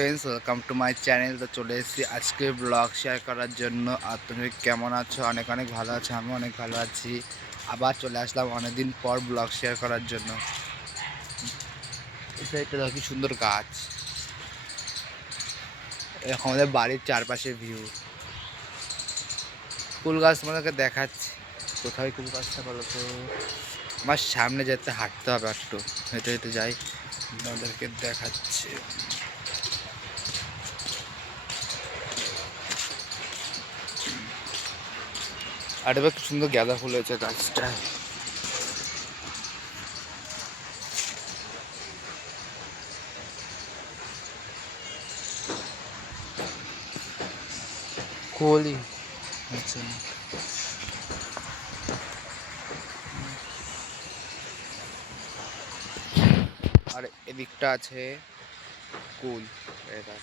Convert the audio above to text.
Friends welcome to my channel তো চলে এসেছি আজকে ব্লগ শেয়ার করার জন্য। আর তুমি কেমন আছো? অনেক অনেক ভালো আছো আমি অনেক ভালো আছি। আবার চলে আসলাম অনেকদিন পর ব্লগ শেয়ার করার জন্য। এটা একটা কি সুন্দর গাছ। এরকম আমাদের বাড়ির চারপাশে ভিউ কুল গাছ তোমাদেরকে দেখাচ্ছি। কোথায় কুল গাছটা বলো তো? আমার সামনে যেতে হাঁটতে হবে একটু। হেঁটে হেঁটে যাই। আপনাদেরকে দেখাচ্ছি। আর এবার কি সুন্দর গাঁদা ফুল হয়েছে গাছটা। কোলি। আচ্ছা। আর এদিকটা আছে কুল। এটা